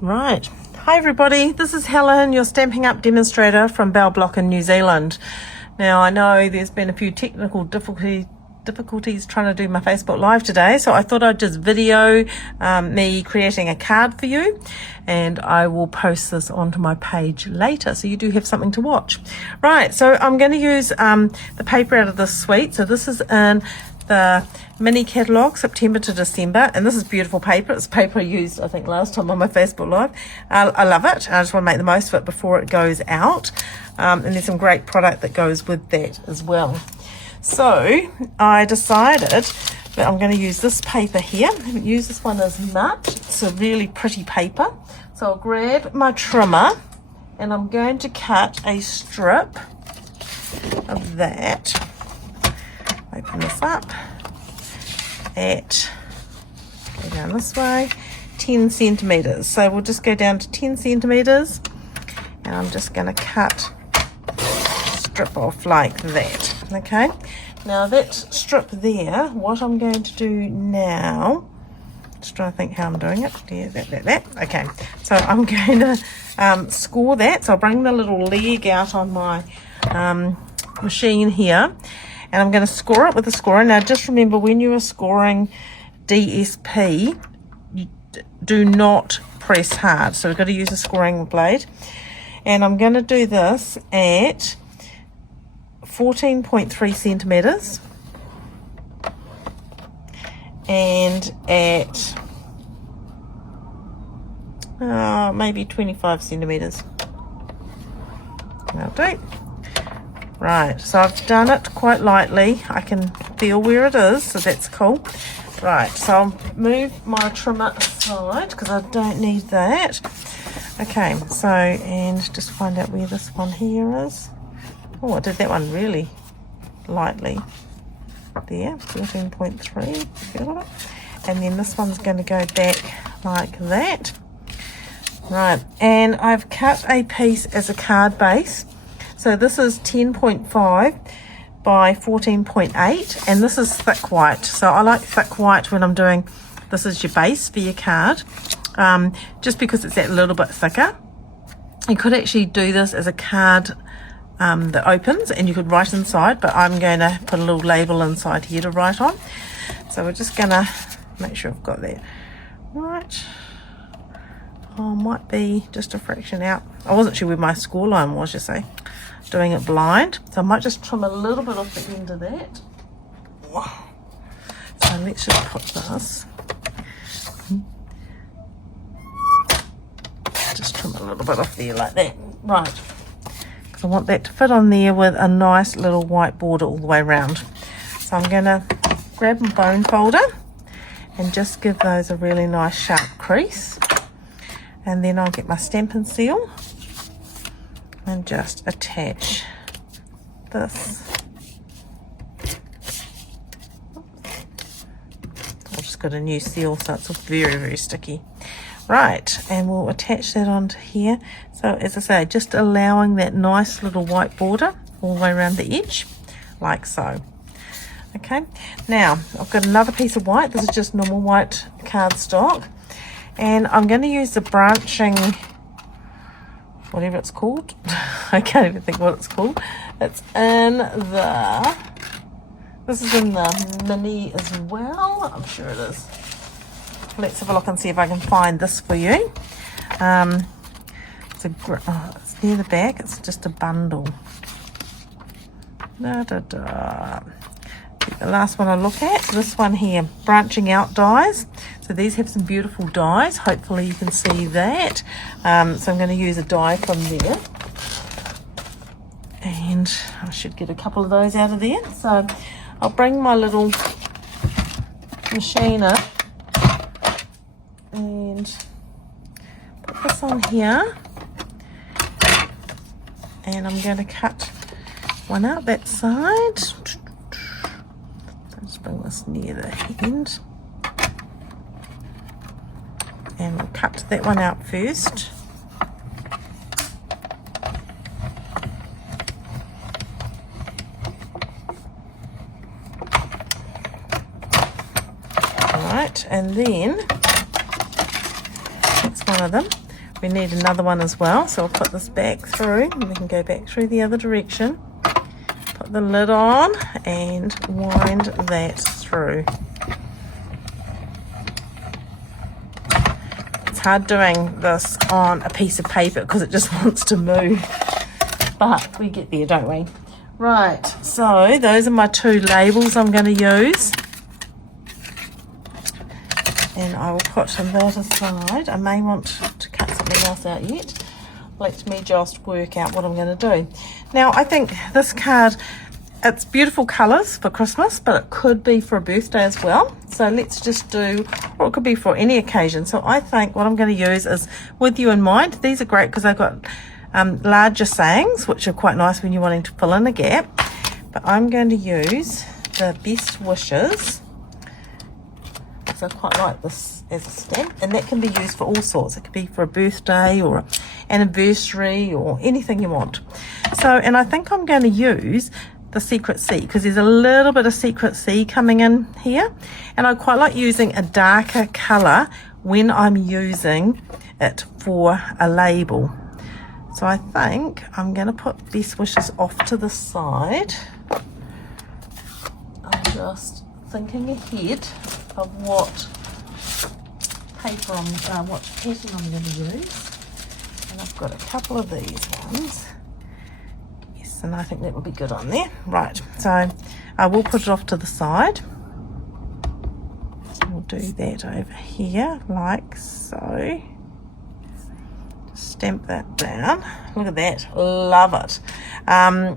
Right. Hi everybody, this is Helen, your Stampin' Up demonstrator from Bell Block in New Zealand. Now I know there's been a few technical difficulties trying to do my Facebook Live today, so I thought I'd just video me creating a card for you, and I will post this onto my page later so you do have something to watch. Right, so I'm going to use the paper out of this suite. So this is in the mini catalogue, September to December, and this is beautiful paper. It's paper I used, I think, last time on my Facebook Live. I love it. I just want to make the most of it before it goes out, and there's some great product that goes with that as well. So I decided that I'm going to use this paper here. I haven't used this one as much. It's a really pretty paper. So I'll grab my trimmer and I'm going to cut a strip of that. Open this up at, go down this way, 10 centimeters. So we'll just go down to 10 centimeters and I'm just going to cut strip off like that. Okay, now that strip there, what I'm going to do now, just trying to think how I'm doing it. Yeah, that. Okay, so I'm going to score that. So I'll bring the little leg out on my machine here, and I'm going to score it with a scorer. Now just remember, when you are scoring DSP, you do not press hard. So we've got to use a scoring blade. And I'm going to do this at 14.3 centimeters and at maybe 25 centimeters. That'll do. Right, so I've done it quite lightly. I can feel where it is, so that's cool. Right, so I'll move my trimmer aside because I don't need that. Okay, so, and just find out where this one here is. Oh, I did that one really lightly. There, 14.3, feel it? And then this one's going to go back like that. Right, and I've cut a piece as a card base. So this is 10.5 by 14.8, and this is thick white. So I like thick white when I'm doing, this is your base for your card, just because it's that little bit thicker. You could actually do this as a card that opens and you could write inside, but I'm going to put a little label inside here to write on. So we're just going to make sure I've got that right. Oh, might be just a fraction out. I wasn't sure where my score line was, you see. Doing it blind, so I might just trim a little bit off the end of that. So let's just put this, just trim a little bit off there like that. Right, because I want that to fit on there with a nice little white border all the way around. So I'm going to grab my bone folder and just give those a really nice sharp crease, and then I'll get my Stampin' seal and just attach this. I've just got a new seal, so it's very, very sticky. Right, and we'll attach that onto here. So as I say, just allowing that nice little white border all the way around the edge, like so. Okay, now I've got another piece of white. This is just normal white cardstock, and I'm going to use the branching, whatever it's called. I can't even think what it's called. It's in the, this is in the mini as well. I'm sure it is. Let's have a look and see if I can find this for you. It's near the back. It's just a bundle. The last one I look at, this one here, branching out dies. So these have some beautiful dies. Hopefully you can see that. So I'm going to use a die from there, and I should get a couple of those out of there. So I'll bring my little machine up and put this on here, and I'm going to cut one out that side. Just bring this near the end, and we'll cut that one out first. Alright, and then that's one of them. We need another one as well, so I'll put this back through and we can go back through the other direction. Put the lid on and wind that through. It's hard doing this on a piece of paper because it just wants to move, but we get there, don't we? Right, so those are my two labels I'm going to use. And I will put that aside. I may want to cut something else out yet. Let me just work out what I'm going to do. Now, I think this card, it's beautiful colours for Christmas, but it could be for a birthday as well. So let's just do, or it could be for any occasion. So I think what I'm going to use is with you in mind. These are great because I've got larger sayings, which are quite nice when you're wanting to fill in a gap. But I'm going to use the best wishes. I quite like this as a stamp, and that can be used for all sorts. It could be for a birthday or an anniversary or anything you want. So, and I think I'm going to use the Secret C because there's a little bit of Secret C coming in here, and I quite like using a darker colour when I'm using it for a label. So I think I'm going to put Best Wishes off to the side. I'm just thinking ahead of what paper what pattern I'm going to use, and I've got a couple of these ones. Yes, and I think that will be good on there. Right, so I will put it off to the side. So we'll do that over here like so. Just stamp that down. Look at that, love it. I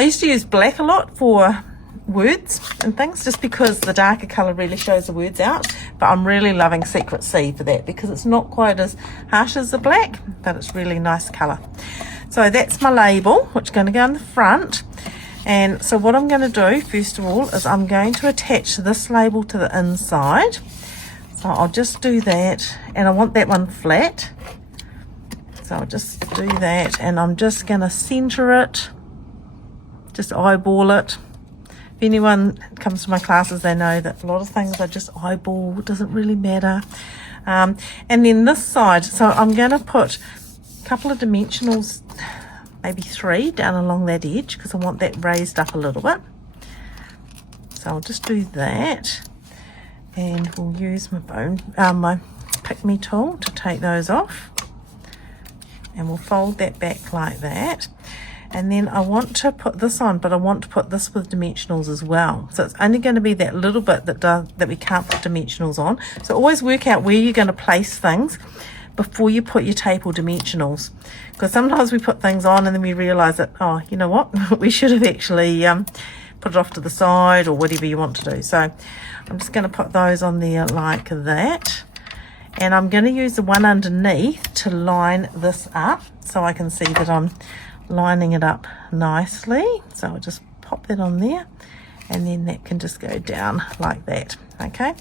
used to use black a lot for words and things just because the darker colour really shows the words out, but I'm really loving Secret C for that because it's not quite as harsh as the black, but it's really nice colour. So that's my label, which is going to go on the front. And so what I'm going to do first of all is I'm going to attach this label to the inside. So I'll just do that, and I want that one flat, so I'll just do that, and I'm just going to centre it, just eyeball it. If anyone comes to my classes, they know that a lot of things I just eyeball, it doesn't really matter. And then this side, so I'm going to put a couple of dimensionals, maybe 3 down along that edge because I want that raised up a little bit. So I'll just do that, and we'll use my pick me tool to take those off, and we'll fold that back like that. And then I want to put this on, but I want to put this with dimensionals as well. So it's only going to be that little bit that we can't put dimensionals on. So always work out where you're going to place things before you put your tape or dimensionals. Because sometimes we put things on and then we realise that, oh, you know what? We should have actually put it off to the side or whatever you want to do. So I'm just going to put those on there like that. And I'm going to use the one underneath to line this up so I can see that I'm lining it up nicely. So I'll just pop that on there, and then that can just go down like that. Okay,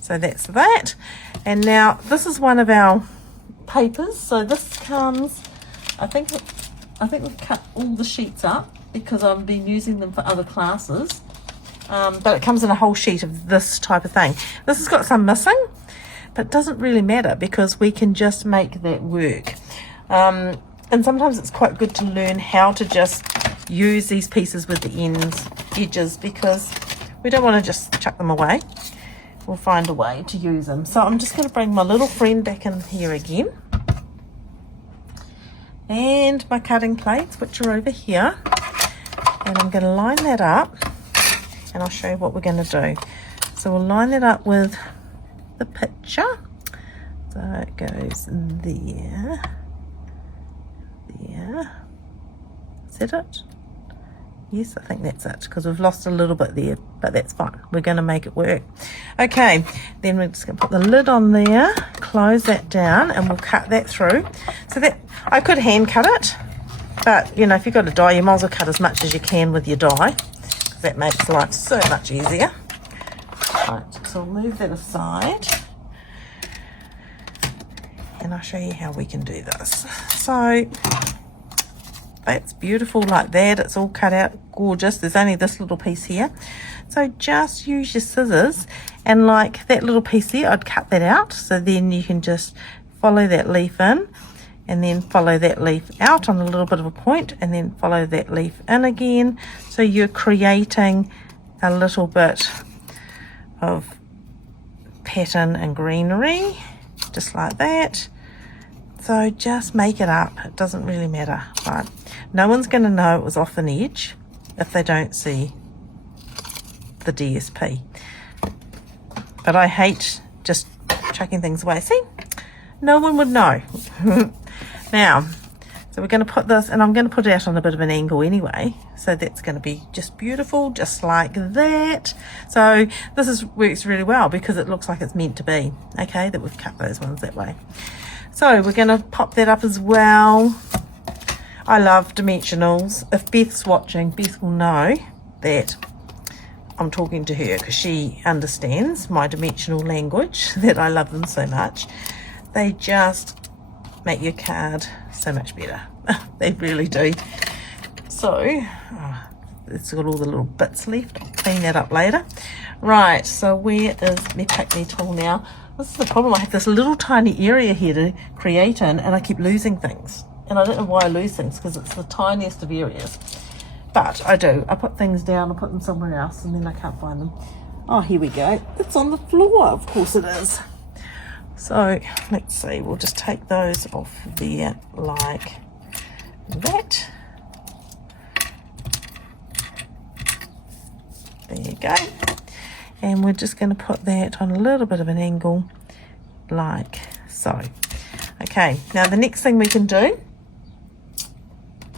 so that's that. And now this is one of our papers. So this comes, I think we've cut all the sheets up because I've been using them for other classes, but it comes in a whole sheet of this type of thing. This has got some missing, but it doesn't really matter because we can just make that work. And sometimes it's quite good to learn how to just use these pieces with the edges, because we don't want to just chuck them away. We'll find a way to use them. So I'm just going to bring my little friend back in here again. And my cutting plates, which are over here. And I'm going to line that up, and I'll show you what we're going to do. So we'll line that up with the picture. So it goes there. There. Is that it? Yes, I think that's it, because we've lost a little bit there, but that's fine. We're going to make it work. Okay, then we're just going to put the lid on there, close that down, and we'll cut that through. So that, I could hand cut it, but you know, if you've got a die, you might as well cut as much as you can with your die, because that makes life so much easier. Right, so we'll move that aside, and I'll show you how we can do this. So that's beautiful like that. It's all cut out gorgeous. There's only this little piece here. So just use your scissors, and like that little piece there, I'd cut that out. So then you can just follow that leaf in, and then follow that leaf out on a little bit of a point, and then follow that leaf in again. So you're creating a little bit of pattern and greenery, just like that. So just make it up, it doesn't really matter, right? No one's going to know it was off an edge if they don't see the DSP. But I hate just chucking things away. See, no one would know. Now, so we're going to put this, and I'm going to put it out on a bit of an angle anyway, so that's going to be just beautiful, just like that. So this works really well because it looks like it's meant to be, okay, that we've cut those ones that way. So we're going to pop that up as well. I love dimensionals. If Beth's watching, Beth will know that I'm talking to her because she understands my dimensional language, that I love them so much. They just make your card so much better. They really do. So it's got all the little bits left. I'll clean that up later. Right, so where is my Pick Me tool now? This is the problem. I have this little tiny area here to create in, and I keep losing things. And I don't know why I lose things, because it's the tiniest of areas. But I do. I put things down, I put them somewhere else, and then I can't find them. Oh, here we go. It's on the floor. Of course it is. So let's see. We'll just take those off there like that. There you go. And we're just going to put that on a little bit of an angle like so. Okay, now the next thing we can do,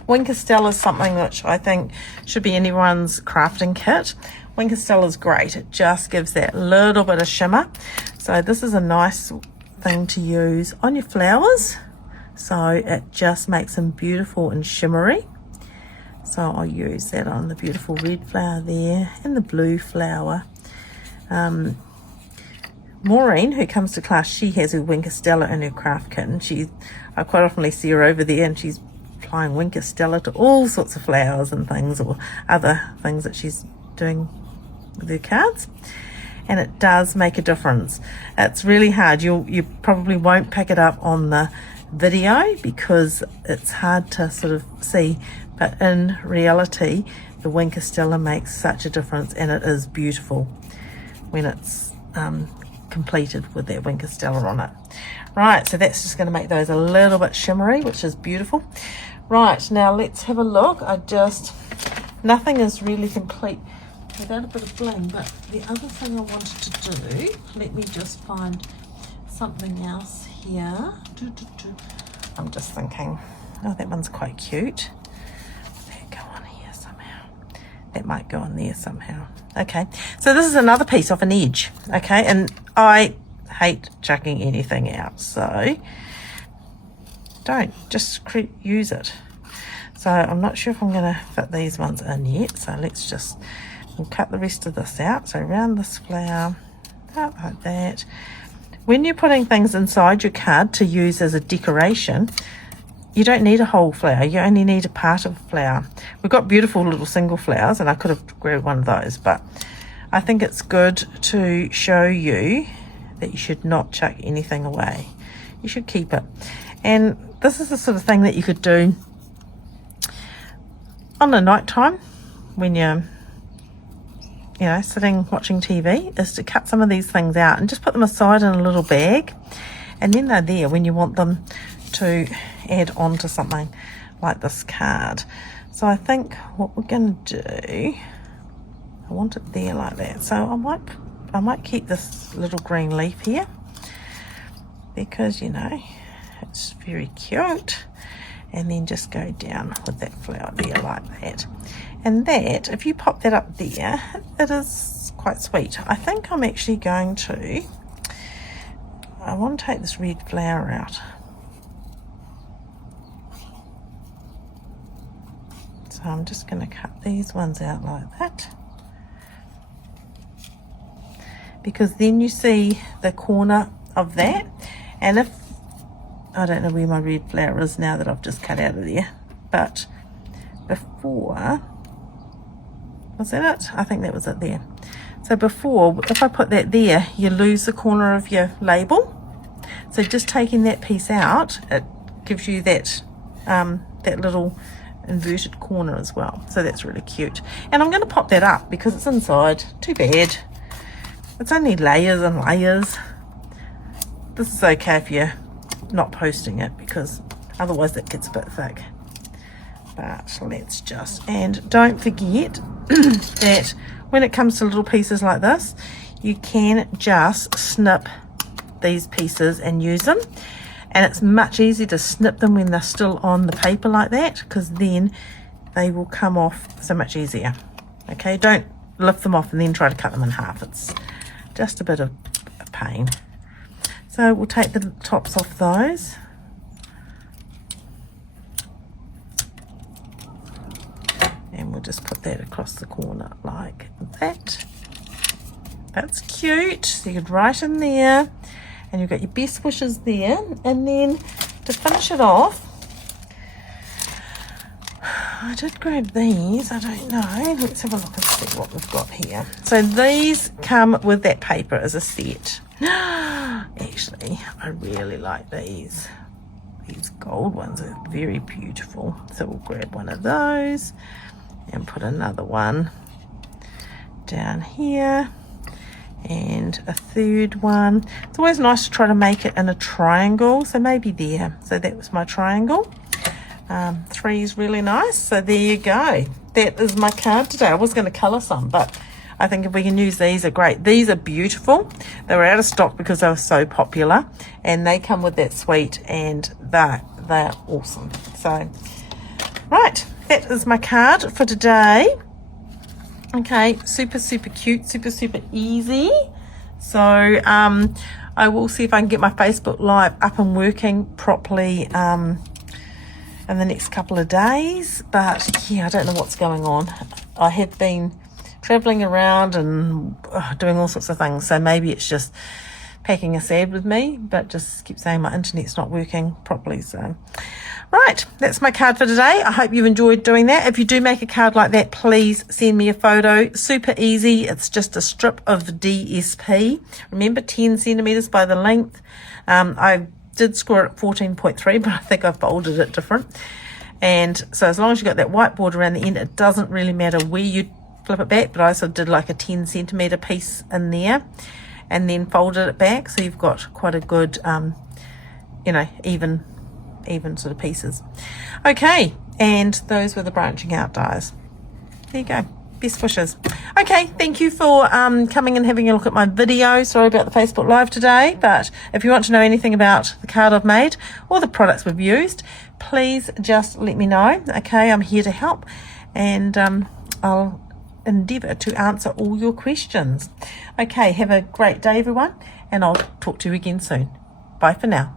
Wink Stella is something which I think should be anyone's crafting kit. Wink Stella is great. It just gives that little bit of shimmer. So this is a nice thing to use on your flowers. So it just makes them beautiful and shimmery. So I'll use that on the beautiful red flower there and the blue flower. Maureen, who comes to class, she has her Wink Stella in her craft kit, and I quite often see her over there, and she's applying Wink Stella to all sorts of flowers and things, or other things that she's doing with her cards, and it does make a difference. It's really hard. You probably won't pick it up on the video because it's hard to sort of see, but in reality the Wink Stella makes such a difference, and it is beautiful when it's completed with that Wink Stella on it. Right, so that's just going to make those a little bit shimmery, which is beautiful. Right, now let's have a look. Nothing is really complete without a bit of bling, but the other thing I wanted to do, let me just find something else here. I'm just thinking, oh, that one's quite cute. That go on here somehow. That might go on there somehow. Okay, so this is another piece off an edge, okay, and I hate chucking anything out, so don't, just use it. So I'm not sure if I'm going to fit these ones in yet, so we'll cut the rest of this out. So around this flower, out like that. When you're putting things inside your card to use as a decoration, you don't need a whole flower, you only need a part of a flower. We've got beautiful little single flowers, and I could have grabbed one of those, but I think it's good to show you that you should not chuck anything away. You should keep it. And this is the sort of thing that you could do on the night time when you're sitting watching TV, is to cut some of these things out and just put them aside in a little bag, and then they're there when you want them to add on to something like this card. So I think what we're going to do, I want it there like that, so I might keep this little green leaf here because it's very cute, and then just go down with that flower there like that. And that, if you pop that up there, it is quite sweet. I think I'm actually going to, I want to take this red flower out. So I'm just going to cut these ones out like that, because then you see the corner of that. And if, I don't know where my red flower is now that I've just cut out of there, but before, was that it? I think that was it there. So before, if I put that there, you lose the corner of your label. So just taking that piece out, it gives you that that little inverted corner as well. So that's really cute. And I'm going to pop that up because it's inside. Too bad. It's only layers and layers. This is okay if you're not posting it, because otherwise it gets a bit thick. But let's just, and don't forget that when it comes to little pieces like this, you can just snip these pieces and use them. And it's much easier to snip them when they're still on the paper like that, because then they will come off so much easier. Okay, don't lift them off and then try to cut them in half. It's just a bit of a pain. So we'll take the tops off those. And we'll just put that across the corner like that. That's cute. So you could write in there, and you've got your best wishes there. And then to finish it off, I did grab these. I don't know. Let's have a look and see what we've got here. So these come with that paper as a set. Actually, I really like these. These gold ones are very beautiful. So we'll grab one of those and put another one down here, and a third one. It's always nice to try to make it in a triangle, so maybe there. So that was my triangle. 3 is really nice. So there you go. That is my card today. I was going to colour some, but I think if we can use these, are great. These are beautiful. They were out of stock because they were so popular, and they come with that suite, and they're awesome. So right, that is my card for today. Okay, super cute, super easy. So I will see if I can get my Facebook Live up and working properly in the next couple of days. But yeah, I don't know what's going on. I have been traveling around and doing all sorts of things, so maybe it's just packing a sad with me, but just keep saying my internet's not working properly. So right, that's my card for today. I hope you've enjoyed doing that. If you do make a card like that, please send me a photo. Super easy. It's just a strip of DSP. Remember, 10 centimeters by the length. I did score it at 14.3, but I think I folded it different. And so as long as you got that white border around the end, it doesn't really matter where you flip it back. But I also did like a 10 centimeter piece in there, and then folded it back, so you've got quite a good you know, even sort of pieces. Okay, and those were the branching out dies. There you go. Best wishes. Okay, thank you for coming and having a look at my video. Sorry about the Facebook Live today, but if you want to know anything about the card I've made or the products we've used, please just let me know. Okay, I'm here to help, and I'll endeavour to answer all your questions. Okay, have a great day, everyone, and I'll talk to you again soon. Bye for now.